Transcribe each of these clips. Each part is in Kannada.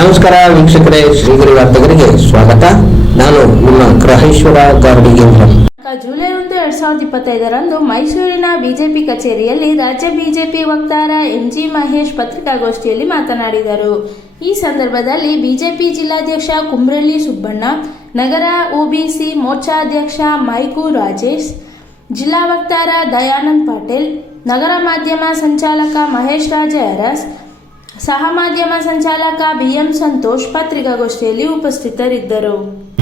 ನಮಸ್ಕಾರ ವೀಕ್ಷಕರೇ, ಶ್ರೀಗಿರಿ ವಾರ್ತೆಗರಿಗೆ ಸ್ವಾಗತ. ನಾನು ನಿಮ್ಮ ಗ್ರಹೇಶ್ವರ ಗಾರ್ಡಿಗೇಂದ್ರ ಜುಲೈ ಒಂದು ಎರಡ್ ಸಾವಿರದ ಇಪ್ಪತ್ತೈದರಂದು ಮೈಸೂರಿನ ಬಿಜೆಪಿ ಕಚೇರಿಯಲ್ಲಿ ರಾಜ್ಯ ಬಿಜೆಪಿ ವಕ್ತಾರ ಎಂಜಿ ಮಹೇಶ್ ಪತ್ರಿಕಾಗೋಷ್ಠಿಯಲ್ಲಿ ಮಾತನಾಡಿದರು. ಈ ಸಂದರ್ಭದಲ್ಲಿ ಬಿಜೆಪಿ ಜಿಲ್ಲಾಧ್ಯಕ್ಷ ಕುಮ್ರಳ್ಳಿ ಸುಬ್ಬಣ್ಣ, ನಗರ ಒಬಿಸಿ ಮೋರ್ಚಾಧ್ಯಕ್ಷ ಮೈಕು ರಾಜೇಶ್, ಜಿಲ್ಲಾ ವಕ್ತಾರ ದಯಾನಂದ್ ಪಾಟೀಲ್, ನಗರ ಮಾಧ್ಯಮ ಸಂಚಾಲಕ ಮಹೇಶ್ ರಾಜ ಅರಸ್ ಸಹ ಮಾಧ್ಯಮ ಸಂಚಾಲಕ ಬಿಎಂ ಸಂತೋಷ್ ಪತ್ರಿಕಾಗೋಷ್ಠಿಯಲ್ಲಿ ಉಪಸ್ಥಿತರಿದ್ದರು.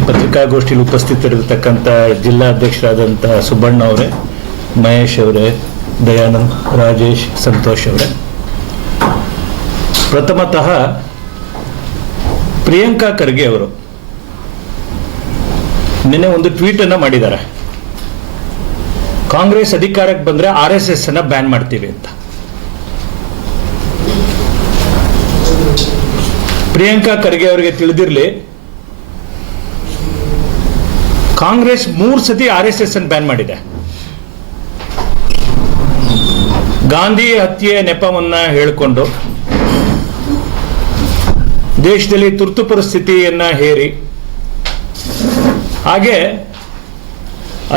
ಪತ್ರಿಕಾಗೋಷ್ಠಿಯಲ್ಲಿ ಉಪಸ್ಥಿತರಿರತಕ್ಕಂಥ ಜಿಲ್ಲಾಧ್ಯಕ್ಷರಾದಂತಹ ಸುಬ್ಬಣ್ಣ ಅವರೇ, ಮಹೇಶ್ ಅವರೇ, ದಯಾನಂದ್, ರಾಜೇಶ್, ಸಂತೋಷ್ ಅವರೇ. ಪ್ರಥಮತಃ ಪ್ರಿಯಾಂಕಾ ಖರ್ಗೆ ಅವರು ನಿನ್ನೆ ಒಂದು ಟ್ವೀಟ್ ಅನ್ನ ಮಾಡಿದ್ದಾರೆ. ಕಾಂಗ್ರೆಸ್ ಅಧಿಕಾರಕ್ಕೆ ಬಂದ್ರೆ ಆರ್ ಎಸ್ ಎಸ್ ಅನ್ನ ಬ್ಯಾನ್ ಮಾಡ್ತೀವಿ ಅಂತ. ಪ್ರಿಯಾಂಕಾ ಖರ್ಗೆ ಅವರಿಗೆ ತಿಳಿದಿರಲಿ, ಕಾಂಗ್ರೆಸ್ ಮೂರು ಸತಿ ಆರ್ ಎಸ್ ಎಸ್ ಅನ್ನು ಬ್ಯಾನ್ ಮಾಡಿದೆ. ಗಾಂಧಿ ಹತ್ಯೆ ನೆಪವನ್ನ ಹೇಳಿಕೊಂಡು, ದೇಶದಲ್ಲಿ ತುರ್ತು ಪರಿಸ್ಥಿತಿಯನ್ನ ಹೇರಿ, ಹಾಗೆ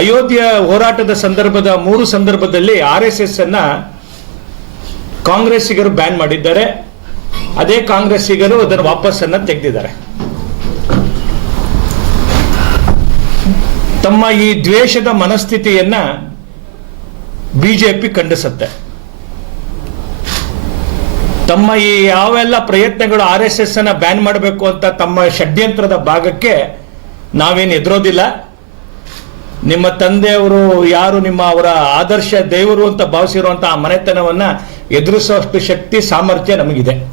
ಅಯೋಧ್ಯೆ ಹೋರಾಟದ ಸಂದರ್ಭದ ಮೂರು ಸಂದರ್ಭದಲ್ಲಿ ಆರ್ ಎಸ್ ಎಸ್ ಅನ್ನ ಕಾಂಗ್ರೆಸ್ಸಿಗರು ಬ್ಯಾನ್ ಮಾಡಿದ್ದಾರೆ. ಅದೇ ಕಾಂಗ್ರೆಸ್ಸಿಗರು ಅದನ್ನು ವಾಪಸ್ಸನ್ನು ತೆಗೆದಿದ್ದಾರೆ. ತಮ್ಮ ಈ ದ್ವೇಷದ ಮನಸ್ಥಿತಿಯನ್ನ ಬಿಜೆಪಿ ಖಂಡಿಸುತ್ತೆ. ತಮ್ಮ ಈ ಯಾವೆಲ್ಲ ಪ್ರಯತ್ನಗಳು ಆರ್ ಎಸ್ ಎಸ್ ಅನ್ನ ಬ್ಯಾನ್ ಮಾಡಬೇಕು ಅಂತ ತಮ್ಮ ಷಡ್ಯಂತ್ರದ ಭಾಗಕ್ಕೆ ನಾವೇನು ಎದುರೋದಿಲ್ಲ. ನಿಮ್ಮ ತಂದೆಯವರು ಯಾರು, ನಿಮ್ಮ ಅವರ ಆದರ್ಶ ದೇವರು ಅಂತ ಭಾವಿಸಿರುವಂತಹ ಮನೆತನವನ್ನ ಎದುರಿಸುವಷ್ಟು ಶಕ್ತಿ, ಸಾಮರ್ಥ್ಯ ನಮಗಿದೆ.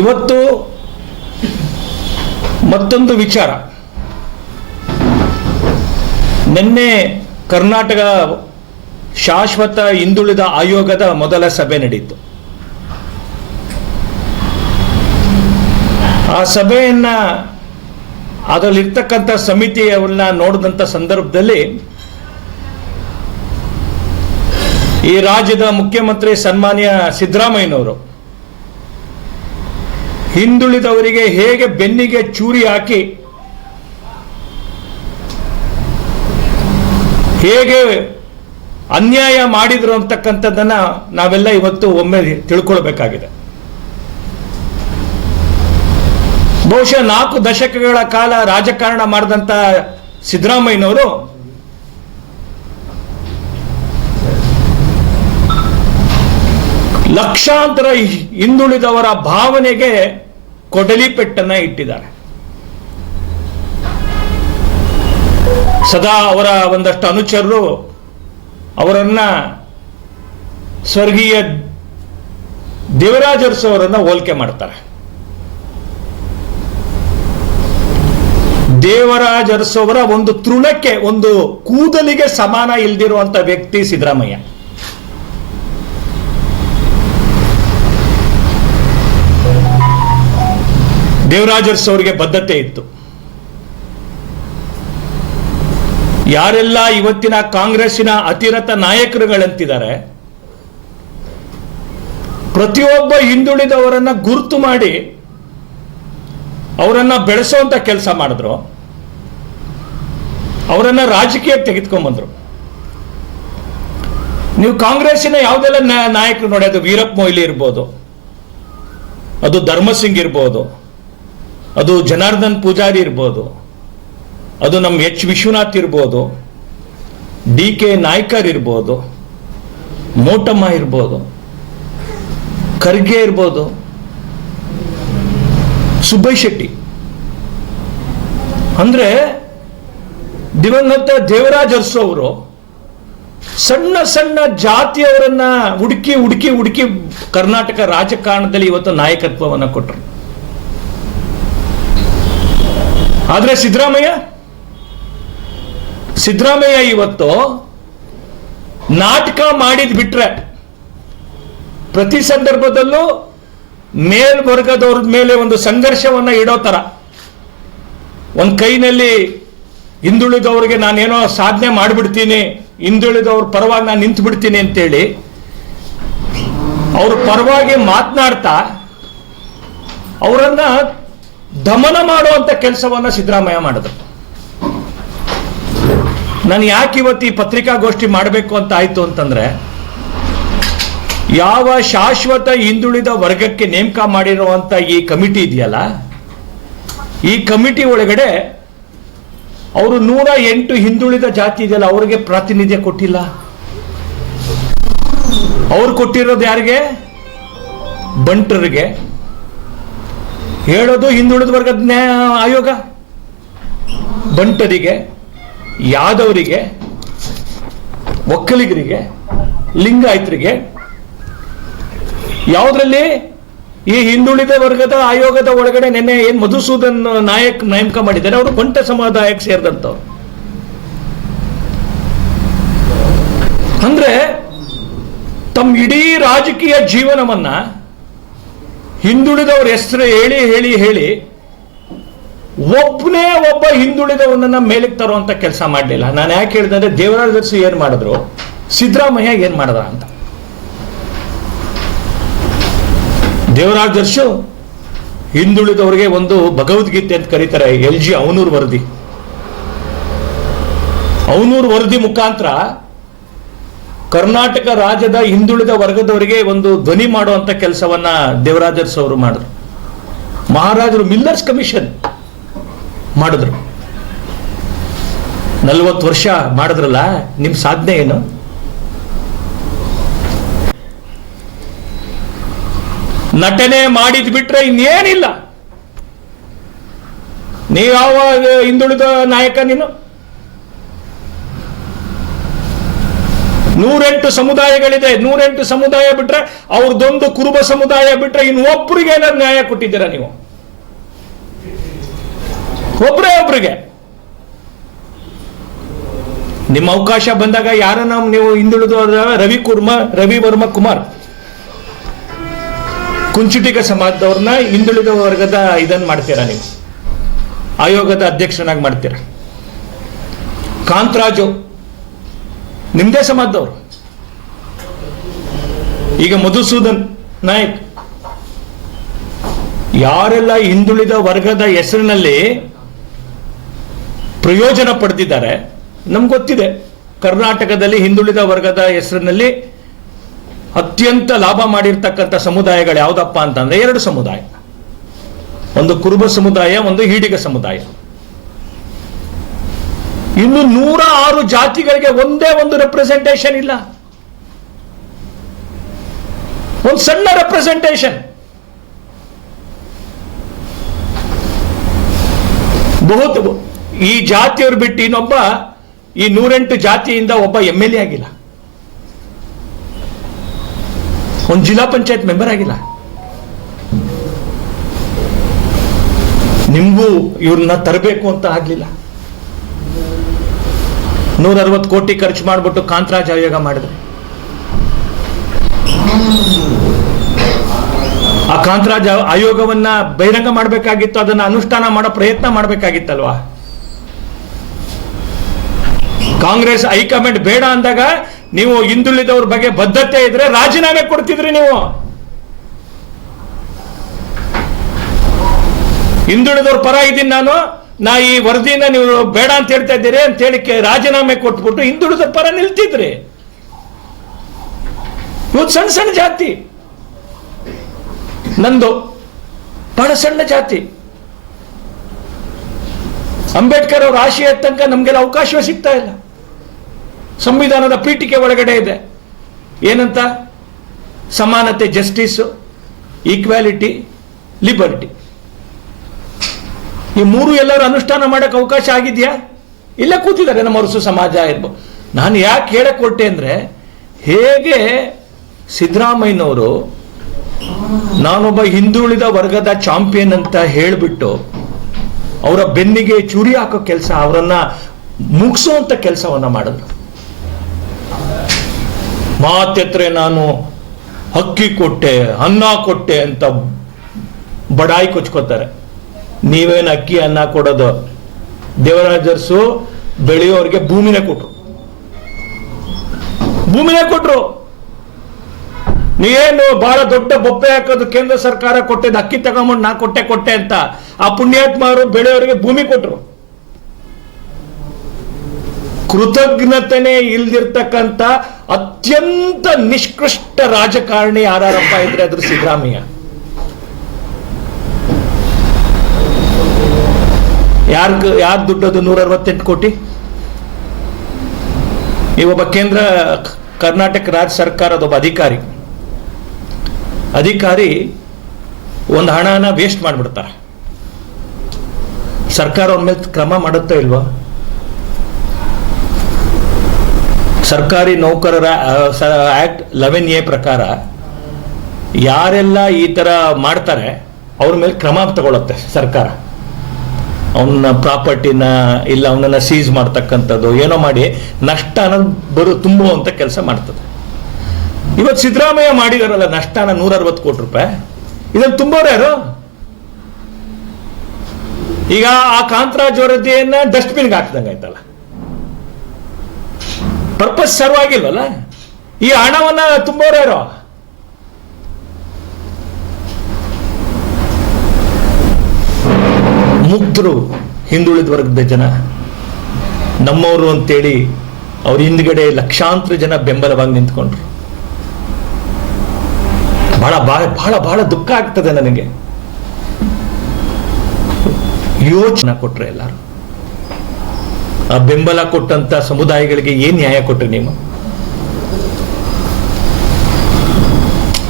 ಇವತ್ತು ಮತ್ತೊಂದು ವಿಚಾರ. ನಿನ್ನೆ ಕರ್ನಾಟಕ ಶಾಶ್ವತ ಹಿಂದುಳಿದ ಆಯೋಗದ ಮೊದಲ ಸಭೆ ನಡೆಯಿತು ಆ ಸಭೆಯನ್ನ ಅದರಲ್ಲಿರ್ತಕ್ಕಂಥ ಸಮಿತಿಯವನ್ನ ನೋಡಿದಂಥ ಸಂದರ್ಭದಲ್ಲಿ ಈ ರಾಜ್ಯದ ಮುಖ್ಯಮಂತ್ರಿ ಸನ್ಮಾನ್ಯ ಸಿದ್ದರಾಮಯ್ಯನವರು ಹಿಂದುಳಿದವರಿಗೆ ಹೇಗೆ ಬೆನ್ನಿಗೆ ಚೂರಿ ಹಾಕಿ, ಹೇಗೆ ಅನ್ಯಾಯ ಮಾಡಿದ್ರು ಅಂತಕ್ಕಂಥದ್ದನ್ನ ನಾವೆಲ್ಲ ಇವತ್ತು ಒಮ್ಮೆ ತಿಳ್ಕೊಳ್ಬೇಕಾಗಿದೆ. ಬಹುಶಃ ನಾಲ್ಕು ದಶಕಗಳ ಕಾಲ ರಾಜಕಾರಣ ಮಾಡಿದಂತ ಸಿದ್ದರಾಮಯ್ಯನವರು ಲಕ್ಷಾಂತರ ಹಿಂದುಳಿದವರ ಭಾವನೆಗೆ ಕೊಡಲಿ ಪೆಟ್ಟನ್ನ ಇಟ್ಟಿದ್ದಾರೆ. ಸದಾ ಅವರ ಒಂದಷ್ಟು ಅನುಚರರು ಅವರನ್ನ ಸ್ವರ್ಗೀಯ ದೇವರಾಜ ಅರಸು ಅವರನ್ನ ಹೋಲಿಕೆ ಮಾಡ್ತಾರೆ. ದೇವರಾಜ ಒಂದು ತೃಣಕ್ಕೆ, ಒಂದು ಕೂದಲಿಗೆ ಸಮಾನ ಇಲ್ದಿರುವಂತ ವ್ಯಕ್ತಿ ಸಿದ್ದರಾಮಯ್ಯ. ದೇವರಾಜ ಅರಸು ಅವರಿಗೆ ಬದ್ಧತೆ ಇತ್ತು. ಯಾರೆಲ್ಲ ಇವತ್ತಿನ ಕಾಂಗ್ರೆಸ್ಸಿನ ಅತಿರಥ ನಾಯಕರುಗಳಂತಿದ್ದಾರೆ, ಪ್ರತಿಯೊಬ್ಬ ಹಿಂದುಳಿದವರನ್ನ ಗುರುತು ಮಾಡಿ ಅವರನ್ನ ಬೆಳೆಸುವಂತ ಕೆಲಸ ಮಾಡಿದ್ರು. ಅವರನ್ನ ರಾಜಕೀಯಕ್ಕೆ ತೆಗೆದುಕೊಂಡ್ಬಂದ್ರು ನೀವು ಕಾಂಗ್ರೆಸ್ಸಿನ ಯಾವುದೆಲ್ಲ ನಾಯಕರು ನೋಡಿ, ಅದು ವೀರಪ್ಪ ಮೊಯ್ಲಿ ಇರ್ಬೋದು, ಅದು ಧರ್ಮಸಿಂಗ್ ಇರ್ಬೋದು ಅದು ಜನಾರ್ದನ್ ಪೂಜಾರಿ ಇರ್ಬೋದು, ಅದು ನಮ್ಮ ಎಚ್ ವಿಶ್ವನಾಥ್ ಇರ್ಬೋದು, ಡಿ ಕೆ ನಾಯ್ಕರ್ ಇರ್ಬೋದು, ಮೋಟಮ್ಮ ಇರ್ಬೋದು, ಖರ್ಗೆ ಇರ್ಬೋದು ಸುಬ್ಬೈ ಶೆಟ್ಟಿ. ಅಂದ್ರೆ ದಿವಂಗತ ದೇವರಾಜ್ ಅರಸು ಅವರು ಸಣ್ಣ ಸಣ್ಣ ಜಾತಿಯವರನ್ನ ಹುಡುಕಿ ಹುಡುಕಿ ಹುಡುಕಿ ಕರ್ನಾಟಕ ರಾಜಕಾರಣದಲ್ಲಿ ಇವತ್ತು ನಾಯಕತ್ವವನ್ನು ಕೊಟ್ಟರು. ಆದ್ರೆ ಸಿದ್ದರಾಮಯ್ಯ? ಸಿದ್ದರಾಮಯ್ಯ ಇವತ್ತು ನಾಟಕ ಮಾಡಿದ್ ಬಿಟ್ರೆ ಪ್ರತಿ ಸಂದರ್ಭದಲ್ಲೂ ಮೇಲ್ವರ್ಗದವ್ರ ಮೇಲೆ ಒಂದು ಸಂಘರ್ಷವನ್ನ ಇಡೋ ತರ. ಒಂದ್ ಕೈನಲ್ಲಿ ಹಿಂದುಳಿದವ್ರಿಗೆ ನಾನೇನೋ ಸಾಧನೆ ಮಾಡಿಬಿಡ್ತೀನಿ, ಹಿಂದುಳಿದವ್ರ ಪರವಾಗಿ ನಾನು ನಿಂತು ಬಿಡ್ತೀನಿ ಅಂತೇಳಿ ಅವ್ರ ಪರವಾಗಿ ಮಾತನಾಡ್ತಾ ಅವರನ್ನ ದಮನ ಮಾಡುವಂತ ಕೆಲಸವನ್ನ ಸಿದ್ದರಾಮಯ್ಯ ಮಾಡಿದ್ರು. ನಾನು ಯಾಕೆ ಇವತ್ತು ಈ ಪತ್ರಿಕಾಗೋಷ್ಠಿ ಮಾಡಬೇಕು ಅಂತ ಆಯ್ತು ಅಂತಂದ್ರೆ, ಯಾವ ಶಾಶ್ವತ ಹಿಂದುಳಿದ ವರ್ಗಕ್ಕೆ ನೇಮಕ ಮಾಡಿರುವಂತ ಈ ಕಮಿಟಿ ಇದೆಯಲ್ಲ, ಈ ಕಮಿಟಿ ಒಳಗಡೆ ಅವರು ನೂರ ಎಂಟು ಹಿಂದುಳಿದ ಜಾತಿ ಇದೆಯಲ್ಲ, ಅವ್ರಿಗೆ ಪ್ರಾತಿನಿಧ್ಯ ಕೊಟ್ಟಿಲ್ಲ. ಅವ್ರು ಕೊಟ್ಟಿರೋದು ಯಾರಿಗೆ? ಬಂಟರಿಗೆ. ಹೇಳೋದು ಹಿಂದುಳಿದ ವರ್ಗದ ನ್ಯಾಯ ಆಯೋಗ? ಬಂಟರಿಗೆ, ಯಾದವರಿಗೆ, ಒಕ್ಕಲಿಗರಿಗೆ, ಲಿಂಗಾಯತರಿಗೆ. ಯಾವುದರಲ್ಲಿ ಈ ಹಿಂದುಳಿದ ವರ್ಗದ ಆಯೋಗದ ಒಳಗಡೆ ನಿನ್ನೆ ಏನ್ ಮಧುಸೂದನ್ ನಾಯಕ್ ನೇಮಕ ಮಾಡಿದ್ದಾರೆ? ಅವರು ಬಂಟ ಸಮುದಾಯಕ್ಕೆ ಸೇರಿದಂತವ್ರು. ಅಂದ್ರೆ ತಮ್ಮ ಇಡೀ ರಾಜಕೀಯ ಜೀವನವನ್ನ ಹಿಂದುಳಿದವ್ರ ಹೆಸರು ಹೇಳಿ ಹೇಳಿ ಹೇಳಿ ಒಬ್ಬನೇ ಒಬ್ಬ ಹಿಂದುಳಿದವನನ್ನ ಮೇಲಕ್ಕೆ ತರುವಂತ ಕೆಲಸ ಮಾಡಲಿಲ್ಲ. ನಾನು ಯಾಕೆ ಹೇಳಿದೆ ಅಂದ್ರೆ ದೇವರಾಜ ದರ್ಶಿ ಏನ್ ಮಾಡಿದ್ರು? ಸಿದ್ದರಾಮಯ್ಯ ಏನ್ ಮಾಡಿದ್ರ ಅಂತ. ದೇವರಾಜ ದರ್ಶು ಹಿಂದುಳಿದವರಿಗೆ ಒಂದು ಭಗವದ್ಗೀತೆ ಅಂತ ಕರೀತಾರೆ, ಎಲ್ ಜಿ ಅವನೂರ್ ವರದಿ. ಅವನೂರ್ ವರದಿ ಮುಖಾಂತರ ಕರ್ನಾಟಕ ರಾಜ್ಯದ ಹಿಂದುಳಿದ ವರ್ಗದವರಿಗೆ ಒಂದು ಧ್ವನಿ ಮಾಡುವಂತ ಕೆಲಸವನ್ನ ದೇವರಾಜರ್ಸ್ ಅವರು ಮಾಡಿದ್ರು. ಮಹಾರಾಜರು ಮಿಲ್ಲರ್ಸ್ ಕಮಿಷನ್ ಮಾಡಿದ್ರು. ನಲ್ವತ್ತು ವರ್ಷ ಮಾಡಿದ್ರಲ್ಲ, ನಿಮ್ ಸಾಧನೆ ಏನು? ನಟನೆ ಮಾಡಿದ್ ಬಿಟ್ರೆ ಇನ್ನೇನಿಲ್ಲ. ನೀ ಯಾವ ಹಿಂದುಳಿದ ನಾಯಕ ನೀನು? ನೂರೆಂಟು ಸಮುದಾಯಗಳಿದೆ. ನೂರೆಂಟು ಸಮುದಾಯ ಬಿಟ್ರೆ ಅವ್ರದ್ದೊಂದು ಕುರುಬ ಸಮುದಾಯ ಬಿಟ್ರೆ ಇನ್ನು ಒಬ್ಬರಿಗೆ ಏನಾದ್ರು ನ್ಯಾಯ ಕೊಟ್ಟಿದ್ದೀರಾ ನೀವು? ಒಬ್ರೇ ಒಬ್ರಿಗೆ. ನಿಮ್ಮ ಅವಕಾಶ ಬಂದಾಗ ಯಾರನ್ನ ನೀವು ಹಿಂದುಳಿದು ರವಿ ಕುರ್ಮ, ರವಿ ವರ್ಮ ಕುಮಾರ್. ಕುಂಚುಟಿಗ ಸಮಾಜದವ್ರನ್ನ ಹಿಂದುಳಿದ ವರ್ಗದ ಇದನ್ನ ಮಾಡ್ತೀರಾ ನೀವು? ಆಯೋಗದ ಅಧ್ಯಕ್ಷನಾಗಿ ಮಾಡ್ತೀರಾ? ಕಾಂತರಾಜು ನಿಮ್ದೇ ಸಮಾಜದವ್ರು ಈಗ ಮಧುಸೂದನ್ ನಾಯಕ್, ಯಾರೆಲ್ಲ ಹಿಂದುಳಿದ ವರ್ಗದ ಹೆಸರಿನಲ್ಲಿ ಪ್ರಯೋಜನ ಪಡೆದಿದ್ದಾರೆ ನಮ್ಗೆ ಗೊತ್ತಿದೆ. ಕರ್ನಾಟಕದಲ್ಲಿ ಹಿಂದುಳಿದ ವರ್ಗದ ಹೆಸರಿನಲ್ಲಿ ಅತ್ಯಂತ ಲಾಭ ಮಾಡಿರ್ತಕ್ಕಂಥ ಸಮುದಾಯಗಳು ಯಾವುದಪ್ಪ ಅಂತಂದ್ರೆ ಎರಡು ಸಮುದಾಯ. ಒಂದು ಕುರುಬ ಸಮುದಾಯ, ಒಂದು ಹೀಡಿಗ ಸಮುದಾಯ. ಇನ್ನು ನೂರ ಆರು ಜಾತಿಗಳಿಗೆ ಒಂದೇ ಒಂದು ರೆಪ್ರೆಸೆಂಟೇಷನ್ ಇಲ್ಲ. ಒಂದು ಸಣ್ಣ ರೆಪ್ರೆಸೆಂಟೇಷನ್ ಬಹುತ್ ಈ ಜಾತಿಯವ್ರು ಬಿಟ್ಟು ಇನ್ನೊಬ್ಬ ಈ ನೂರೆಂಟು ಜಾತಿಯಿಂದ ಒಬ್ಬ ಎಂ ಎಲ್ ಎ ಆಗಿಲ್ಲ. ಒಂದು ಜಿಲ್ಲಾ ಪಂಚಾಯತ್ ಮೆಂಬರ್ ಆಗಿಲ್ಲ. ನಿಮಗೂ ಇವ್ರನ್ನ ತರಬೇಕು ಅಂತ ಆಗ್ಲಿಲ್ಲ. ನೂರ ಅರವತ್ತು ಕೋಟಿ ಖರ್ಚು ಮಾಡಿಬಿಟ್ಟು ಕಾಂತರಾಜ್ ಆಯೋಗ ಮಾಡಿದ್ರು. ಆ ಕಾಂತರಾಜ್ ಆಯೋಗವನ್ನ ಬಹಿರಂಗ ಮಾಡಬೇಕಾಗಿತ್ತು, ಅದನ್ನ ಅನುಷ್ಠಾನ ಮಾಡೋ ಪ್ರಯತ್ನ ಮಾಡಬೇಕಾಗಿತ್ತಲ್ವಾ? ಕಾಂಗ್ರೆಸ್ ಹೈಕಮಾಂಡ್ ಬೇಡ ಅಂದಾಗ ನೀವು ಹಿಂದುಳಿದವ್ರ ಬಗ್ಗೆ ಬದ್ಧತೆ ಇದ್ರೆ ರಾಜೀನಾಮೆ ಕೊಡ್ತಿದ್ರಿ ನೀವು. ಹಿಂದುಳಿದವ್ರ ಪರ ಇದ್ದೀನಿ ನಾನು. ನಾ ಈ ವರದಿನ ನೀವು ಬೇಡ ಅಂತ ಹೇಳ್ತಾ ಇದ್ದೀರಿ ಅಂತ ಹೇಳಿ ರಾಜೀನಾಮೆ ಕೊಟ್ಬಿಟ್ಟು ಹಿಂದುಳಿದ ಪರ ನಿಲ್ತಿದ್ರಿ. ಇವತ್ತು ಸಣ್ಣ ಸಣ್ಣ ಜಾತಿ. ನಂದು ಬಹಳ ಸಣ್ಣ ಜಾತಿ. ಅಂಬೇಡ್ಕರ್ ಅವ್ರ ಆಶಯ ತನಕ ನಮಗೆಲ್ಲ ಅವಕಾಶವೇ ಸಿಗ್ತಾ ಇಲ್ಲ. ಸಂವಿಧಾನದ ಪೀಠಿಕೆ ಒಳಗಡೆ ಇದೆ. ಏನಂತ? ಸಮಾನತೆ ಜಸ್ಟಿಸ್ ಈಕ್ವಾಲಿಟಿ ಲಿಬರ್ಟಿ ಈ ಮೂರು ಎಲ್ಲರೂ ಅನುಷ್ಠಾನ ಮಾಡಕ್ಕೆ ಅವಕಾಶ ಆಗಿದೆಯಾ? ಇಲ್ಲೇ ಕೂತಿದ್ದಾರೆ ನಮ್ಮ ಅರಸು ಸಮಾಜ ಇರ್ಬೋದು ನಾನು ಯಾಕೆ ಹೇಳಕ್ಕೆ ಕೊಟ್ಟೆ ಅಂದರೆ, ಹೇಗೆ ಸಿದ್ದರಾಮಯ್ಯನವರು ನಾನೊಬ್ಬ ಹಿಂದುಳಿದ ವರ್ಗದ ಚಾಂಪಿಯನ್ ಅಂತ ಹೇಳಿಬಿಟ್ಟು ಅವರ ಬೆನ್ನಿಗೆ ಚೂರಿ ಹಾಕೋ ಕೆಲಸ, ಅವರನ್ನ ಮುಗಿಸುವಂತ ಕೆಲಸವನ್ನ ಮಾಡಿದ್ರು. ಮಾತೆತ್ರೆ ನಾನು ಅಕ್ಕಿ ಕೊಟ್ಟೆ, ಅನ್ನ ಕೊಟ್ಟೆ ಅಂತ ಬಡಾಯಿ ಕೊಚ್ಕೋತಾರೆ. ನೀವೇನು ಅಕ್ಕಿ, ಅನ್ನ ಕೊಡೋದು? ದೇವರಾಜರ್ಸು ಬೆಳೆಯೋರಿಗೆ ಭೂಮಿನೇ ಕೊಟ್ರು. ಭೂಮಿನೇ ಕೊಟ್ರು. ನೀವೇನು ಬಹಳ ದೊಡ್ಡ ಬೊಪ್ಪೆ ಹಾಕೋದು ಕೇಂದ್ರ ಸರ್ಕಾರ ಕೊಟ್ಟಿದ್ದು ಅಕ್ಕಿ ತಗೊಂಬಂದು ನಾ ಕೊಟ್ಟೆ ಕೊಟ್ಟೆ ಅಂತ ಆ ಪುಣ್ಯಾತ್ಮರು ಬೆಳೆಯೋರಿಗೆ ಭೂಮಿ ಕೊಟ್ರು. ಕೃತಜ್ಞತೆನೇ ಇಲ್ದಿರ್ತಕ್ಕಂಥ ಅತ್ಯಂತ ನಿಷ್ಕೃಷ್ಟ ರಾಜಕಾರಣಿ ಯಾರಪ್ಪ ಇದ್ರೆ ಅದ್ರ ಸಿದ್ದರಾಮಯ್ಯ. ಯಾರ ಯಾರ ದುಡ್ಡದು ನೂರ ಅರವತ್ತೆಂಟು ಕೋಟಿ? ಒಬ್ಬ ಕೇಂದ್ರ ಕರ್ನಾಟಕ ರಾಜ್ಯ ಸರ್ಕಾರದ ಒಬ್ಬ ಅಧಿಕಾರಿ. ಅಧಿಕಾರಿ ಒಂದು ಹಣನ ವೇಸ್ಟ್ ಮಾಡಿಬಿಡ್ತಾರೆ. ಸರ್ಕಾರ ಅವ್ರ ಮೇಲೆ ಕ್ರಮ ಮಾಡುತ್ತಾ ಇಲ್ವಾ? ಸರ್ಕಾರಿ ನೌಕರರ ಆಕ್ಟ್ ಲೆವೆನ್ ಎ ಪ್ರಕಾರ ಯಾರೆಲ್ಲ ಈ ತರ ಮಾಡ್ತಾರೆ, ಅವ್ರ ಮೇಲೆ ಕ್ರಮ ತಗೊಳ್ಳುತ್ತೆ ಸರ್ಕಾರ. ಅವನ ಪ್ರಾಪರ್ಟಿನ ಇಲ್ಲ ಅವನನ್ನ ಸೀಸ್ ಮಾಡ್ತಕ್ಕಂಥದ್ದು ಏನೋ ಮಾಡಿ ನಷ್ಟ ಅನ್ನೋದು ಬರು ತುಂಬುವಂತ ಕೆಲಸ ಮಾಡ್ತದೆ. ಇವತ್ತು ಸಿದ್ದರಾಮಯ್ಯ ಮಾಡಿದಾರಲ್ಲ, ನಷ್ಟನ ನೂರ ಅರವತ್ತು ಕೋಟಿ ರೂಪಾಯಿ. ಇದನ್ನು ತುಂಬೋರು ಯಾರು? ಈಗ ಆ ಕಾಂತರಾಜ್ ವರದಿಯನ್ನ ಡಸ್ಟ್ಬಿನ್ಗೆ ಹಾಕ್ದಂಗೆ ಆಯ್ತಲ್ಲ. ಪರ್ಪಸ್ ಸರ್ವ್ ಆಗಿಲ್ವಲ್ಲ ಈ ಹಣವನ್ನ ತುಂಬೋರು ಯಾರು? ಮುಗ್ಧರು ಹಿಂದುಳಿದ ವರ್ಗದ ಜನ. ನಮ್ಮವರು ಅಂತೇಳಿ ಅವ್ರ ಹಿಂದ್ಗಡೆ ಲಕ್ಷಾಂತರ ಜನ ಬೆಂಬಲವಾಗಿ ನಿಂತ್ಕೊಂಡ್ರು. ಬಹಳ ಬಹಳ ಬಹಳ ದುಃಖ ಆಗ್ತದೆ ನನಗೆ. ಯೋಚನೆ ಕೊಟ್ರೆ ಎಲ್ಲರೂ. ಆ ಬೆಂಬಲ ಕೊಟ್ಟಂತ ಸಮುದಾಯಗಳಿಗೆ ಏನ್ ನ್ಯಾಯ ಕೊಟ್ರಿ ನೀವು?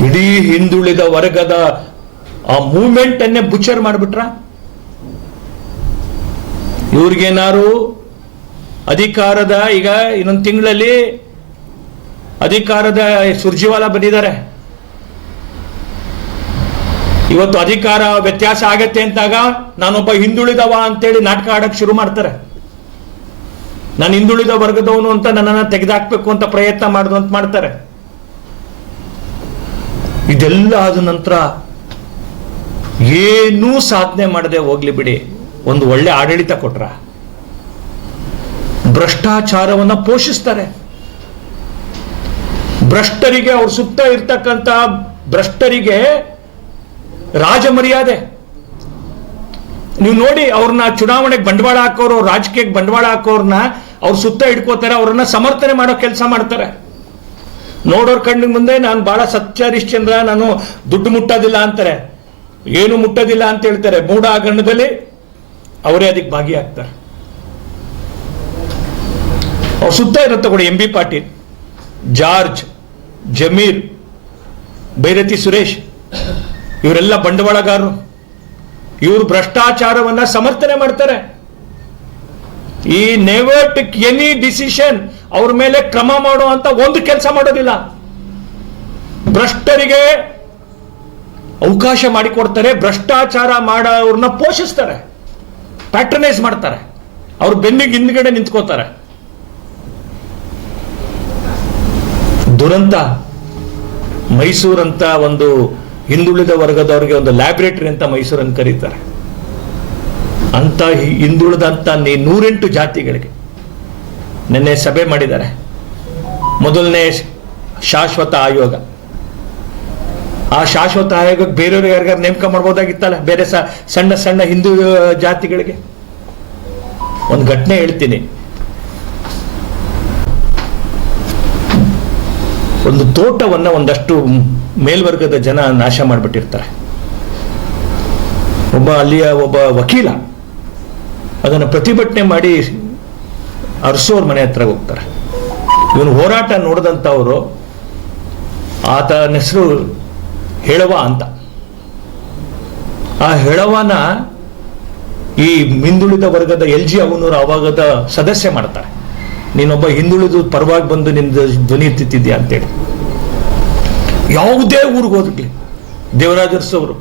ಇಡೀ ಹಿಂದುಳಿದ ವರ್ಗದ ಆ ಮೂವ್ಮೆಂಟ್ ಅನ್ನೇ ಬುಚರ್ ಮಾಡಿಬಿಟ್ರ? ಇವ್ರಿಗೇನಾರು ಅಧಿಕಾರದ, ಈಗ ಇನ್ನೊಂದು ತಿಂಗಳಲ್ಲಿ ಅಧಿಕಾರದ ಸುರ್ಜಿವಾಲ ಬಂದಿದ್ದಾರೆ. ಇವತ್ತು ಅಧಿಕಾರ ವ್ಯತ್ಯಾಸ ಆಗತ್ತೆ ಅಂತಾಗ ನಾನೊಬ್ಬ ಹಿಂದುಳಿದವ ಅಂತೇಳಿ ನಾಟಕ ಆಡಕ್ಕೆ ಶುರು ಮಾಡ್ತಾರೆ. ನಾನು ಹಿಂದುಳಿದ ವರ್ಗದವನು ಅಂತ ನನ್ನನ್ನು ತೆಗೆದಾಕ್ಬೇಕು ಅಂತ ಪ್ರಯತ್ನ ಮಾಡುದು ಅಂತ ಮಾಡ್ತಾರೆ. ಇದೆಲ್ಲ ಆದ ನಂತರ ಏನೂ ಸಾಧನೆ ಮಾಡದೆ ಹೋಗ್ಲಿ ಬಿಡಿ. ಒಂದು ಒಳ್ಳೆ ಆಡಳಿತ ಕೊಟ್ರ. ಭ್ರಷ್ಟಾಚಾರವನ್ನ ಪೋಷಿಸ್ತಾರೆ. ಭ್ರಷ್ಟರಿಗೆ ಅವ್ರ ಸುತ್ತ ಇರ್ತಕ್ಕಂತ ಭ್ರಷ್ಟರಿಗೆ ರಾಜ ಮರ್ಯಾದೆ ನೀವು ನೋಡಿ ಅವ್ರನ್ನ ಚುನಾವಣೆಗೆ ಬಂಡವಾಳ ಹಾಕೋರು ರಾಜಕೀಯಕ್ಕೆ ಬಂಡವಾಳ ಹಾಕೋರ್ನ ಅವ್ರ ಸುತ್ತ ಇಟ್ಕೋತಾರೆ ಅವ್ರನ್ನ ಸಮರ್ಥನೆ ಮಾಡೋ ಕೆಲಸ ಮಾಡ್ತಾರೆ. ನೋಡೋರ್ ಕಣ್ಣಿನ ಮುಂದೆ ನಾನು ಬಹಳ ಸತ್ಯರಿಶ್ಚಂದ್ರ ನಾನು ದುಡ್ಡು ಮುಟ್ಟೋದಿಲ್ಲ ಅಂತಾರೆ. ಏನು ಮುಟ್ಟೋದಿಲ್ಲ ಅಂತ ಹೇಳ್ತಾರೆ. ಮೂಢ ಗಣ್ಣದಲ್ಲಿ ಅವರೇ ಅದಕ್ಕೆ ಭಾಗಿಯಾಗ್ತಾರೆ. ಅವ್ರು ಸುತ್ತ ಇರುತ್ತೆ ಕೊಡಿ M B Patil, George, Zameer Byrathi Suresh, ಇವರೆಲ್ಲ ಬಂಡವಾಳಗಾರರು. ಇವರು ಭ್ರಷ್ಟಾಚಾರವನ್ನ ಸಮರ್ಥನೆ ಮಾಡ್ತಾರೆ. ಈ ನೆವರ್ ಟಿಕ್ ಎನಿ ಡಿಸಿಷನ್ ಅವ್ರ ಮೇಲೆ ಕ್ರಮ ಮಾಡೋ ಅಂತ ಒಂದು ಕೆಲಸ ಮಾಡೋದಿಲ್ಲ. ಭ್ರಷ್ಟರಿಗೆ ಅವಕಾಶ ಮಾಡಿಕೊಡ್ತಾರೆ, ಭ್ರಷ್ಟಾಚಾರ ಮಾಡೋರನ್ನ ಪೋಷಿಸ್ತಾರೆ. ಪ್ಯಾಟ್ರನೈಸ್ ಮಾಡ್ತಾರೆ. ಅವ್ರು ಬೆನ್ನಿಗೆ ಹಿಂದ್ಗಡೆ ನಿಂತ್ಕೋತಾರೆ. ದುರಂತ, ಮೈಸೂರಂತ ಒಂದು ಹಿಂದುಳಿದ ವರ್ಗದವ್ರಿಗೆ ಒಂದು ಲ್ಯಾಬ್ರೇಟರಿ ಅಂತ ಮೈಸೂರನ್ನು ಕರೀತಾರೆ. ಅಂತ ಹಿಂದುಳಿದಂಥ ಹಿಂದುಳಿದಂತ ನೀ- ನೂರೆಂಟು ಜಾತಿಗಳಿಗೆ ನಿನ್ನೆ ಸಭೆ ಮಾಡಿದ್ದಾರೆ. ಮೊದಲನೇ ಶಾಶ್ವತ ಆಯೋಗ. ಆ ಶಾಶ್ವತ ಆಯೋಗಕ್ಕೆ ಬೇರೆಯವ್ರಿಗೆ ಯಾರಿಗಾರು ನೇಮಕ ಮಾಡ್ಬೋದಾಗಿತ್ತಲ್ಲ? ಬೇರೆ ಸಣ್ಣ ಸಣ್ಣ ಹಿಂದೂ ಜಾತಿಗಳಿಗೆ? ಒಂದು ಘಟನೆ ಹೇಳ್ತೀನಿ. ಒಂದು ತೋಟವನ್ನ ಒಂದಷ್ಟು ಮೇಲ್ವರ್ಗದ ಜನ ನಾಶ ಮಾಡಿಬಿಟ್ಟಿರ್ತಾರೆ. ಒಬ್ಬ ಅಲ್ಲಿಯ ಒಬ್ಬ ವಕೀಲ ಅದನ್ನು ಪ್ರತಿಭಟನೆ ಮಾಡಿ ಅರಸೋರ್ ಮನೆ ಹತ್ರ ಹೋಗ್ತಾರೆ. ಇವನು ಹೋರಾಟ ನೋಡಿದಂಥವರು ಆತನ ಹೆಸರು ಹೇಳವ ಅಂತ. ಆ ಹೇಳವನ ಈ ಹಿಂದುಳಿದ ವರ್ಗದ ಎಲ್ ಜಿ ಅವನೂರು ಅವಾಗದ ಸದಸ್ಯ ಮಾಡ್ತಾರೆ. ನೀನೊಬ್ಬ ಹಿಂದುಳಿದ ಪರವಾಗಿ ಬಂದು ನಿಂದು ಧ್ವನಿ ಎತ್ತಿದ್ಯಾ ಅಂತೇಳಿ. ಯಾವುದೇ ಊರಿಗೆ ಹೋದ್ಲಿ ದೇವರಾಜರ್ಸ್ ಅವರು.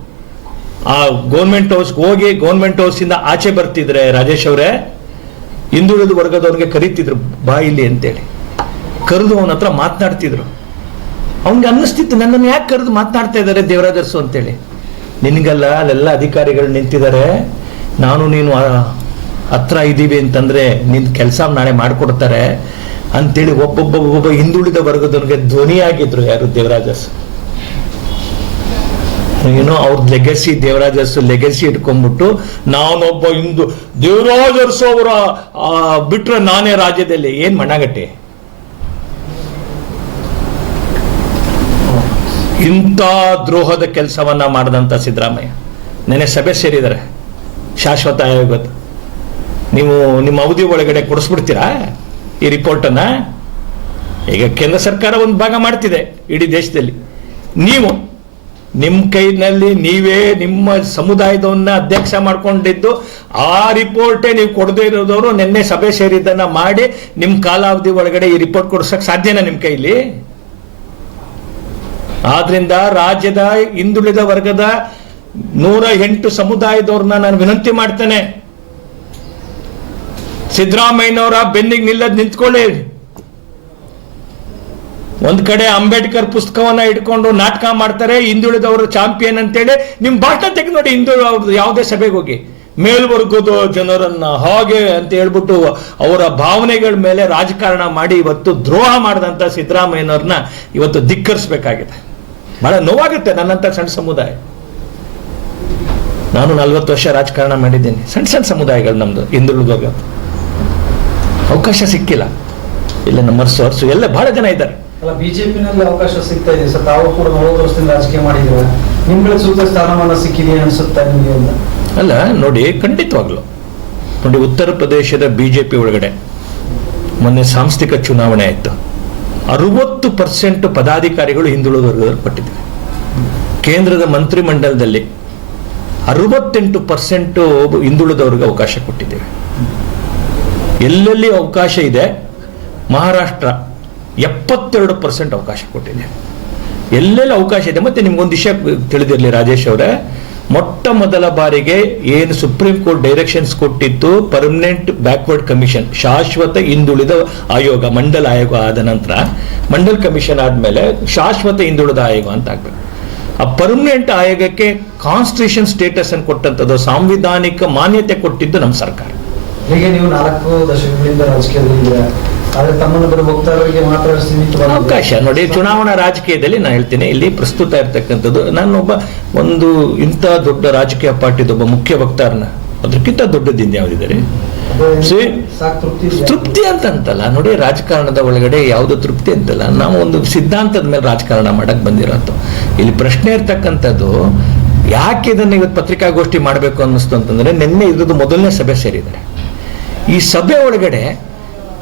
ಆ ಗೌರ್ಮೆಂಟ್ ಹೌಸ್ಗೆ ಹೋಗಿ ಗೌರ್ಮೆಂಟ್ ಹೌಸಿಂದ ಆಚೆ ಬರ್ತಿದ್ರೆ ರಾಜೇಶ್ ಅವರೇ, ಹಿಂದುಳಿದ ವರ್ಗದವ್ರಿಗೆ ಕರೀತಿದ್ರು ಬಾಯಿಲಿ ಅಂತೇಳಿ. ಕರೆದು ಅವನ ಹತ್ರ ಮಾತನಾಡ್ತಿದ್ರು. ಅವನಿಗೆ ಅನ್ನಿಸ್ತಿತ್ತು, ನನ್ನನ್ನು ಯಾಕೆ ಕರೆದು ಮಾತನಾಡ್ತಾ ಇದ್ದಾರೆ ದೇವರಾಜರ್ಸು ಅಂತೇಳಿ. ನಿನಗಲ್ಲ ಅಲ್ಲೆಲ್ಲ ಅಧಿಕಾರಿಗಳು ನಿಂತಿದ್ದಾರೆ. ನಾನು ನೀನು ಹತ್ರ ಇದ್ದೀವಿ ಅಂತಂದ್ರೆ ನಿನ್ನ ಕೆಲಸ ನಾಳೆ ಮಾಡಿಕೊಡ್ತಾರೆ ಅಂತೇಳಿ ಒಬ್ಬೊಬ್ಬ ಒಬ್ಬೊಬ್ಬ ಹಿಂದುಳಿದ ವರ್ಗದವನಿಗೆ ಧ್ವನಿಯಾಗಿದ್ರು ಯಾರು ದೇವರಾಜಸ್ ಏನೋ ಅವ್ರ ಲೆಗಸಿ ದೇವರಾಜಸ್ ಲೆಗಸಿ ಇಟ್ಕೊಂಡ್ಬಿಟ್ಟು ನಾನೊಬ್ಬ ಹಿಂದೂ ದೇವರಾಜರ್ಸು ಅವರ ಬಿಟ್ರೆ ನಾನೇ ರಾಜ್ಯದಲ್ಲಿ. ಏನು ಮಣ್ಣಗಟ್ಟೆ? ಇಂಥ ದ್ರೋಹದ ಕೆಲಸವನ್ನ ಮಾಡಿದಂತ ಸಿದ್ದರಾಮಯ್ಯ. ನೆನೆ ಸಭೆ ಸೇರಿದ್ದಾರೆ. ಶಾಶ್ವತ ಆಯೋಗದ ನೀವು ನಿಮ್ಮ ಅವಧಿ ಒಳಗಡೆ ಕೊಡಿಸ್ಬಿಡ್ತೀರಾ ಈ ರಿಪೋರ್ಟನ್ನ? ಈಗ ಕೇಂದ್ರ ಸರ್ಕಾರ ಒಂದು ಭಾಗ ಮಾಡ್ತಿದೆ ಇಡೀ ದೇಶದಲ್ಲಿ. ನೀವು ನಿಮ್ಮ ಕೈನಲ್ಲಿ ನೀವೇ ನಿಮ್ಮ ಸಮುದಾಯದವನ್ನ ಅಧ್ಯಕ್ಷ ಮಾಡ್ಕೊಂಡಿದ್ದು ಆ ರಿಪೋರ್ಟೇ ನೀವು ಕೊಡದೇ ಇರೋದವರು ನಿನ್ನೆ ಸಭೆ ಸೇರಿದ್ದನ್ನ ಮಾಡಿ ನಿಮ್ಮ ಕಾಲಾವಧಿ ಒಳಗಡೆ ಈ ರಿಪೋರ್ಟ್ ಕೊಡ್ಸಕ್ ಸಾಧ್ಯನಾ ನಿಮ್ಮ ಕೈಲಿ? ಆದ್ರಿಂದ ರಾಜ್ಯದ ಹಿಂದುಳಿದ ವರ್ಗದ ನೂರ ಎಂಟು ಸಮುದಾಯದವ್ರನ್ನ ನಾನು ವಿನಂತಿ ಮಾಡ್ತೇನೆ. ಸಿದ್ದರಾಮಯ್ಯನವರ ಬೆನ್ನಿಗೆ ನಿಲ್ಲದ್ ನಿಂತ್ಕೊಳ್ಳಿ. ಒಂದ್ ಕಡೆ ಅಂಬೇಡ್ಕರ್ ಪುಸ್ತಕವನ್ನ ಇಟ್ಕೊಂಡು ನಾಟಕ ಮಾಡ್ತಾರೆ, ಹಿಂದುಳಿದವರು ಚಾಂಪಿಯನ್ ಅಂತೇಳಿ. ನಿಮ್ ಭಾಷಣ ತೆಗೆದು ನೋಡಿ ಹಿಂದುಳಿದ ಯಾವುದೇ ಸಭೆಗೆ ಹೋಗಿ. ಮೇಲ್ವರ್ಗದ ಜನರನ್ನ ಹಾಗೆ ಅಂತ ಹೇಳ್ಬಿಟ್ಟು ಅವರ ಭಾವನೆಗಳ ಮೇಲೆ ರಾಜಕಾರಣ ಮಾಡಿ ಇವತ್ತು ದ್ರೋಹ ಮಾಡಿದಂತ ಸಿದ್ದರಾಮಯ್ಯನವ್ರನ್ನ ಇವತ್ತು ಧಿಕ್ಕರಿಸಬೇಕಾಗಿದೆ. ಬಹಳ ನೋವಾಗುತ್ತೆ ನನ್ನಂತ ಸಣ್ಣ ಸಮುದಾಯ. ನಾನು ನಲ್ವತ್ತು ವರ್ಷ ರಾಜಕಾರಣ ಮಾಡಿದ್ದೀನಿ. ಸಣ್ಣ ಸಣ್ಣ ಸಮುದಾಯಗಳು ನಮ್ದು ಹಿಂದುಳಿದೋಗ ಅವಕಾಶ ಸಿಕ್ಕಿಲ್ಲ. ಇಲ್ಲ ನಮ್ಮ ಸೋರ್ಸು ಎಲ್ಲ ಬಹಳ ಜನ ಇದ್ದಾರೆ. ಬಿಜೆಪಿನಲ್ಲಿ ಅವಕಾಶ ಸಿಗ್ತಾ ಇದೆ. ಸರ್ ತಾವು ಕೂಡ ನಲವತ್ತು ವರ್ಷದಿಂದ ರಾಜಕೀಯ ನಿಮ್ಗಳ ಸೂಕ್ತ ಸ್ಥಾನಮಾನ ಸಿಕ್ಕಿದೆ ಅನ್ಸುತ್ತಾ ನಿಮಗೆ ಅಂತ? ಅಲ್ಲ ನೋಡಿ ಖಂಡಿತವಾಗ್ಲು. ನೋಡಿ ಉತ್ತರ ಪ್ರದೇಶದ ಬಿಜೆಪಿ ಒಳಗಡೆ ಮೊನ್ನೆ ಸಾಂಸ್ಥಿಕ ಚುನಾವಣೆ ಆಯ್ತು. ಅರವತ್ತು ಪರ್ಸೆಂಟ್ ಪದಾಧಿಕಾರಿಗಳು ಹಿಂದುಳಿದ ವರ್ಗದಲ್ಲಿ ಕೊಟ್ಟಿದ್ದಾರೆ ಕೇಂದ್ರದ ಮಂತ್ರಿಮಂಡಲದಲ್ಲಿ ಅರವತ್ತೆಂಟು ಪರ್ಸೆಂಟ್ ಹಿಂದುಳಿದವ್ರಿಗೆ ಅವಕಾಶ ಕೊಟ್ಟಿದ್ದೇವೆ. ಎಲ್ಲೆಲ್ಲಿ ಅವಕಾಶ ಇದೆ? ಮಹಾರಾಷ್ಟ್ರ ಎಪ್ಪತ್ತೆರಡು ಪರ್ಸೆಂಟ್ ಅವಕಾಶ ಕೊಟ್ಟಿದೆ. ಎಲ್ಲೆಲ್ಲಿ ಅವಕಾಶ ಇದೆ? ಮತ್ತೆ ನಿಮ್ಗೊಂದು ವಿಷಯ ತಿಳಿದಿರಲಿ ರಾಜೇಶ್ ಅವರೇ. ಮೊಟ್ಟ ಮೊದಲ ಬಾರಿಗೆ ಏನು ಸುಪ್ರೀಂ ಕೋರ್ಟ್ ಡೈರೆಕ್ಷನ್ಸ್ ಕೊಟ್ಟಿತ್ತು? ಪರ್ಮನೆಂಟ್ ಬ್ಯಾಕ್ವರ್ಡ್ ಕಮಿಷನ್ ಶಾಶ್ವತ ಹಿಂದುಳಿದ ಆಯೋಗ, ಮಂಡಲ ಆಯೋಗ ಆದ ನಂತರ, ಮಂಡಲ್ ಕಮಿಷನ್ ಆದ್ಮೇಲೆ ಶಾಶ್ವತ ಹಿಂದುಳಿದ ಆಯೋಗ ಅಂತ ಆಗ್ಬೇಕು. ಆ ಪರ್ಮನೆಂಟ್ ಆಯೋಗಕ್ಕೆ ಕಾನ್ಸ್ಟಿಟ್ಯೂಷನ್ ಸ್ಟೇಟಸ್ ಅನ್ನು ಕೊಟ್ಟಂತದ್ದು ಸಾಂವಿಧಾನಿಕ ಮಾನ್ಯತೆ ಕೊಟ್ಟಿದ್ದು ನಮ್ಮ ಸರ್ಕಾರ. ಹೀಗೆ ನೀವು ನಾಲ್ಕು ದಶಕಗಳಿಂದ ರಾಜಕೀಯದಲ್ಲಿದ್ದೀರಾ ಆದ್ರೆ ತಮ್ಮನ್ನು ಬರೋ ವಕ್ತಾರರಿಗೆ ಮಾತ್ರ ಸೀಮಿತವಾಗಿ ಅವಕಾಶ. ನೋಡಿ ಚುನಾವಣಾ ರಾಜಕೀಯದಲ್ಲಿ ನಾನು ಹೇಳ್ತೀನಿ ಇಲ್ಲಿ ಪ್ರಸ್ತುತ ಇರ್ತಕ್ಕಂಥದ್ದು ನಾನೊಬ್ಬ ಒಂದು ಇಂಥ ದೊಡ್ಡ ರಾಜಕೀಯ ಪಾರ್ಟಿದ ಒಬ್ಬ ಮುಖ್ಯ ವಕ್ತಾರನ ಅದಕ್ಕಿಂತ ದೊಡ್ಡದಿಂದ ಯಾವ್ದಿದ್ದಾರೆ? ತೃಪ್ತಿ ಅಂತ ಅಂತಲ್ಲ ನೋಡಿ ರಾಜಕಾರಣದ ಒಳಗಡೆ ಯಾವುದು ತೃಪ್ತಿ ಅಂತಲ್ಲ ನಾವು ಒಂದು ಸಿದ್ಧಾಂತದ ಮೇಲೆ ರಾಜಕಾರಣ ಮಾಡಕ್ ಬಂದಿರೋದು. ಇಲ್ಲಿ ಪ್ರಶ್ನೆ ಇರ್ತಕ್ಕಂಥದ್ದು ಯಾಕೆ ಇದನ್ನ ಇವತ್ತು ಪತ್ರಿಕಾಗೋಷ್ಠಿ ಮಾಡಬೇಕು ಅನ್ನಿಸ್ತು ಅಂತಂದ್ರೆ ನಿನ್ನೆ ಇದ್ರದ್ದು ಮೊದಲನೇ ಸಭೆ ಸೇರಿದ್ದಾರೆ. ಈ ಸಭೆ ಒಳಗಡೆ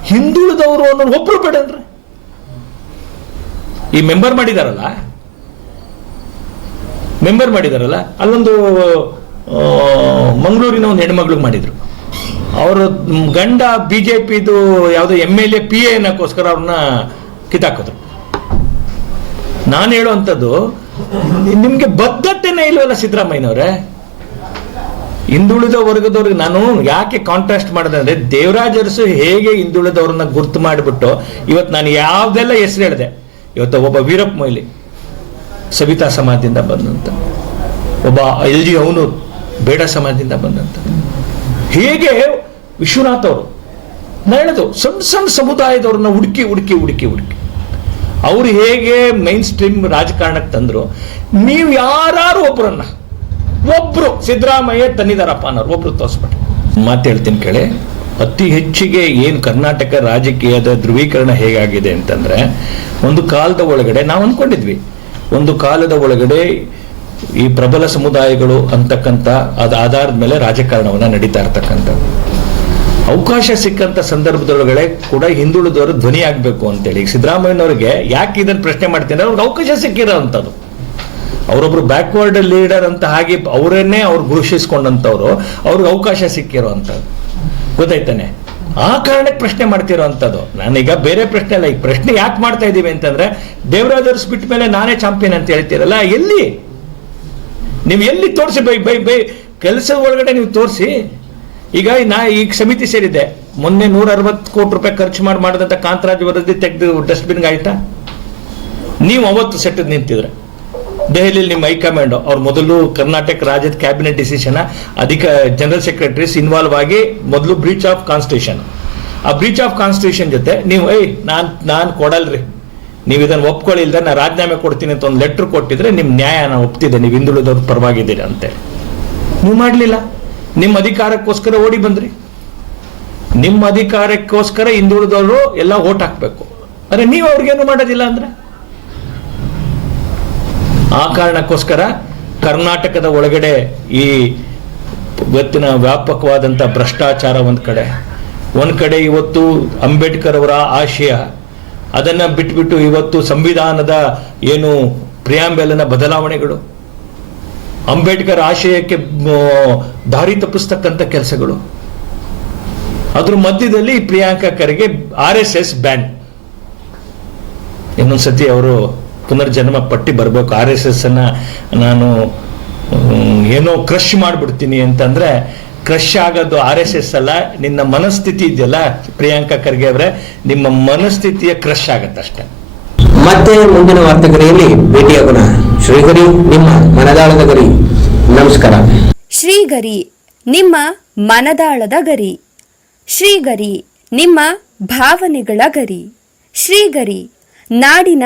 ಹಿಂದುಳಿದವರು ಅನ್ನೋದು ಒಬ್ರು ಬೇಡನ್ರಿ ಈ ಮೆಂಬರ್ ಮಾಡಿದಾರಲ್ಲ? ಮೆಂಬರ್ ಮಾಡಿದಾರಲ್ಲ? ಅಲ್ಲೊಂದು ಮಂಗಳೂರಿನ ಒಂದು ಹೆಣ್ಮಗಳು ಮಾಡಿದ್ರು. ಅವರ ಗಂಡ ಬಿ ಜೆ ಪಿದು ಯಾವುದೋ ಎಂ ಎಲ್ ಎ ಪಿ ಎನ್ನಕ್ಕೋಸ್ಕರ ಅವ್ರನ್ನ ಕಿತ್ತಾಕಿದ್ರು ನಾನು ಹೇಳುವಂಥದ್ದು ನಿಮ್ಗೆ ಬದ್ಧತೆನೇ ಇಲ್ವಲ್ಲ ಸಿದ್ದರಾಮಯ್ಯನವ್ರೆ? ಹಿಂದುಳಿದ ವರ್ಗದವ್ರಿಗೆ ನಾನು ಯಾಕೆ ಕಾಂಟ್ರಾಸ್ಟ್ ಮಾಡಿದೆ ಅಂದ್ರೆ ದೇವರಾಜರಸು ಹೇಗೆ ಹಿಂದುಳಿದವ್ರನ್ನ ಗುರ್ತು ಮಾಡಿಬಿಟ್ಟು ಇವತ್ತು ನಾನು ಯಾವುದೆಲ್ಲ ಹೆಸರು ಹೇಳಿದೆ. ಇವತ್ತು ಒಬ್ಬ ವೀರಪ್ಪ ಮೊಯ್ಲಿ ಸವಿತಾ ಸಮಾಜದಿಂದ ಬಂದಂತ. ಒಬ್ಬ ಎಲ್ ಜಿ ಅವನು ಬೇಡ ಸಮಾಜದಿಂದ ಬಂದಂತ. ಹೇಗೆ ವಿಶ್ವನಾಥ್ ಅವರು. ನಾ ಹೇಳೋದು ಸಣ್ಣ ಸಣ್ಣ ಸಮುದಾಯದವ್ರನ್ನ ಹುಡುಕಿ ಹುಡುಕಿ ಹುಡುಕಿ ಹುಡುಕಿ. ಅವ್ರು ಹೇಗೆ ಮೈನ್ ಸ್ಟ್ರೀಮ್ ರಾಜಕಾರಣಕ್ಕೆ ತಂದ್ರು, ನೀವು ಯಾರು ಒಬ್ಬರನ್ನ ಒಬ್ರು ಸಿದ್ದರಾಮಯ್ಯ ತನ್ನಿದಾರಪ್ಪ ಅನ್ನೋರು ಒಬ್ರು ತೋರಿಸ್ಬಿಟ್ಟು ಮಾತು ಹೇಳ್ತೀನಿ ಕೇಳಿ, ಅತಿ ಹೆಚ್ಚಿಗೆ ಏನು ಕರ್ನಾಟಕ ರಾಜಕೀಯದ ಧ್ರುವೀಕರಣ ಹೇಗಾಗಿದೆ ಅಂತಂದ್ರೆ, ಒಂದು ಕಾಲದ ಒಳಗಡೆ ನಾವು ಅನ್ಕೊಂಡಿದ್ವಿ. ಒಂದು ಕಾಲದ ಒಳಗಡೆ ಈ ಪ್ರಬಲ ಸಮುದಾಯಗಳು ಅಂತಕ್ಕಂಥ ಅದ ಆಧಾರದ ಮೇಲೆ ರಾಜಕಾರಣವನ್ನ ನಡೀತಾ ಇರ್ತಕ್ಕಂಥ ಅವಕಾಶ ಸಿಕ್ಕಂತ ಸಂದರ್ಭದೊಳಗಡೆ ಕೂಡ ಹಿಂದುಳಿದವರು ಧ್ವನಿ ಆಗಬೇಕು ಅಂತೇಳಿ ಸಿದ್ದರಾಮಯ್ಯನವ್ರಿಗೆ ಯಾಕೆ ಇದನ್ನ ಪ್ರಶ್ನೆ ಮಾಡ್ತೀನಿ ಅವ್ರಿಗೆ ಅವಕಾಶ ಸಿಕ್ಕಿರೋ ಅಂಥದ್ದು ಅವರೊಬ್ರು ಬ್ಯಾಕ್ವರ್ಡ್ ಲೀಡರ್ ಅಂತ ಹಾಗೆ ಅವರನ್ನೇ ಅವ್ರು ಘೋಷಿಸ್ಕೊಂಡಂಥವ್ರು, ಅವ್ರಿಗೆ ಅವಕಾಶ ಸಿಕ್ಕಿರೋ ಅಂಥದ್ದು ಗೊತ್ತಾಯ್ತಾನೆ? ಆ ಕಾರಣಕ್ಕೆ ಪ್ರಶ್ನೆ ಮಾಡ್ತಿರೋ ಅಂಥದ್ದು ನಾನೀಗ ಬೇರೆ ಪ್ರಶ್ನೆ ಅಲ್ಲ ಈಗ ಪ್ರಶ್ನೆ ಯಾಕೆ ಮಾಡ್ತಾ ಇದ್ದೀವಿ ಅಂತಂದ್ರೆ ದೇವರಾಜರ್ಸ್ ಬಿಟ್ಟ ಮೇಲೆ ನಾನೇ ಚಾಂಪಿಯನ್ ಅಂತ ಹೇಳ್ತೀರಲ್ಲ, ಎಲ್ಲಿ? ನೀವು ಎಲ್ಲಿ ತೋರಿಸಿ, ಬೈ ಬೈ ಬೈ, ಕೆಲಸದ ಒಳಗಡೆ ನೀವು ತೋರಿಸಿ. ಈಗ ನಾ, ಈಗ ಸಮಿತಿ ಸೇರಿದೆ. ಮೊನ್ನೆ ನೂರ ಅರವತ್ತು ಕೋಟಿ ರೂಪಾಯಿ ಖರ್ಚು ಮಾಡಿ, ಮಾಡಿದಂಥ ಕಾಂತರಾಜ್ ವರದಿ ತೆಗೆದು ಡಸ್ಟ್ಬಿನ್ಗೆ ಆಯ್ತಾ? ನೀವು ಅವತ್ತು ಸೆಟ್ ನಿಂತಿದ್ರೆ. ದೆಹಲಿಯಲ್ಲಿ ನಿಮ್ಮ ಹೈಕಮಾಂಡ್ ಅವ್ರು ಮೊದಲು ಕರ್ನಾಟಕ ರಾಜ್ಯದ ಕ್ಯಾಬಿನೆಟ್ ಡಿಸಿಷನ್ ಅಧಿಕ ಜನರಲ್ ಸೆಕ್ರೆಟರೀಸ್ ಇನ್ವಾಲ್ವ್ ಆಗಿ ಮೊದಲು ಬ್ರೀಚ್ ಆಫ್ ಕಾನ್ಸ್ಟಿಟ್ಯೂಷನ್ ಆ ಬ್ರೀಚ್ ಆಫ್ ಕಾನ್ಸ್ಟಿಟ್ಯೂಷನ್ ಜೊತೆ ನೀವು, ಏಯ್, ನಾನು ನಾನು ಕೊಡಲ್ರಿ. ನೀವು ಇದನ್ನು ಒಪ್ಕೊಳ್ಳಿಲ್ದೆ ನಾನು ರಾಜೀನಾಮೆ ಕೊಡ್ತೀನಿ ಅಂತ ಒಂದು ಲೆಟ್ರ್ ಕೊಟ್ಟಿದ್ರೆ ನಿಮ್ಮ ನ್ಯಾಯ ನಾನು ಒಪ್ತಿದ್ದೆ ನೀವು ಹಿಂದುಳಿದವ್ರ ಪರವಾಗಿದ್ದೀರಿ ಅಂತೆ. ನೀವು ಮಾಡಲಿಲ್ಲ. ನಿಮ್ಮ ಅಧಿಕಾರಕ್ಕೋಸ್ಕರ ಓಡಿ ಬಂದ್ರಿ. ನಿಮ್ಮ ಅಧಿಕಾರಕ್ಕೋಸ್ಕರ ಹಿಂದುಳಿದವರು ಎಲ್ಲ ಓಟ್ ಹಾಕ್ಬೇಕು. ಅಂದ್ರೆ ನೀವು ಅವ್ರಿಗೇನು ಮಾಡೋದಿಲ್ಲ ಅಂದ್ರೆ? ಆ ಕಾರಣಕ್ಕೋಸ್ಕರ ಕರ್ನಾಟಕದ ಒಳಗಡೆ ಈ ಇವತ್ತಿನ ವ್ಯಾಪಕವಾದಂಥ ಭ್ರಷ್ಟಾಚಾರ ಒಂದು ಕಡೆ. ಒಂದು ಕಡೆ ಇವತ್ತು ಅಂಬೇಡ್ಕರ್ ಅವರ ಆಶಯ. ಅದನ್ನು ಬಿಟ್ಬಿಟ್ಟು ಇವತ್ತು ಸಂವಿಧಾನದ ಏನು ಪ್ರಿಯಾಂಬೆಲನ ಬದಲಾವಣೆಗಳು. ಅಂಬೇಡ್ಕರ್ ಆಶಯಕ್ಕೆ ದಾರಿ ತಪ್ಪಿಸ್ತಕ್ಕಂಥ ಕೆಲಸಗಳು. ಅದ್ರ ಮಧ್ಯದಲ್ಲಿ Priyanka Kharge R S S ban. ಇನ್ನೊಂದ್ಸತಿ ಅವರು ಪುನರ್ಜನ್ಮ ಪಟ್ಟಿ ಬರಬೇಕು. ಆರ್ ಎಸ್ ಎಸ್ ಅನ್ನ ನಾನು ಏನೋ ಕ್ರಶ್ ಮಾಡ್ಬಿಡ್ತೀನಿ ಅಂತಂದ್ರೆ ಕ್ರಶ್ ಆಗೋದು ಆರ್ ಎಸ್ ಎಸ್ ಅಲ್ಲ ನಿನ್ನ ಮನಸ್ಥಿತಿ ಇದೆಯಲ್ಲ ಪ್ರಿಯಾಂಕಾ ಖರ್ಗೆ ಅವರೇ ನಿಮ್ಮ ಮನಸ್ಥಿತಿಯ ಕ್ರಶ್ ಆಗತ್ತಷ್ಟೆ ಮತ್ತೆ ಮುಂದಿನ ವಾರ್ತೆಗರಿಯಲ್ಲಿ ಭೇಟಿಯಾಗೋಣ ಶ್ರೀಗರಿ ನಿಮ್ಮ ಮನದಾಳದ ಗರಿ. ನಮಸ್ಕಾರ. ಶ್ರೀಗರಿ ನಿಮ್ಮ ಮನದಾಳದ ಗರಿ. ಶ್ರೀಗರಿ ನಿಮ್ಮ ಭಾವನೆಗಳ ಗರಿ. ಶ್ರೀಗರಿ ನಾಡಿನ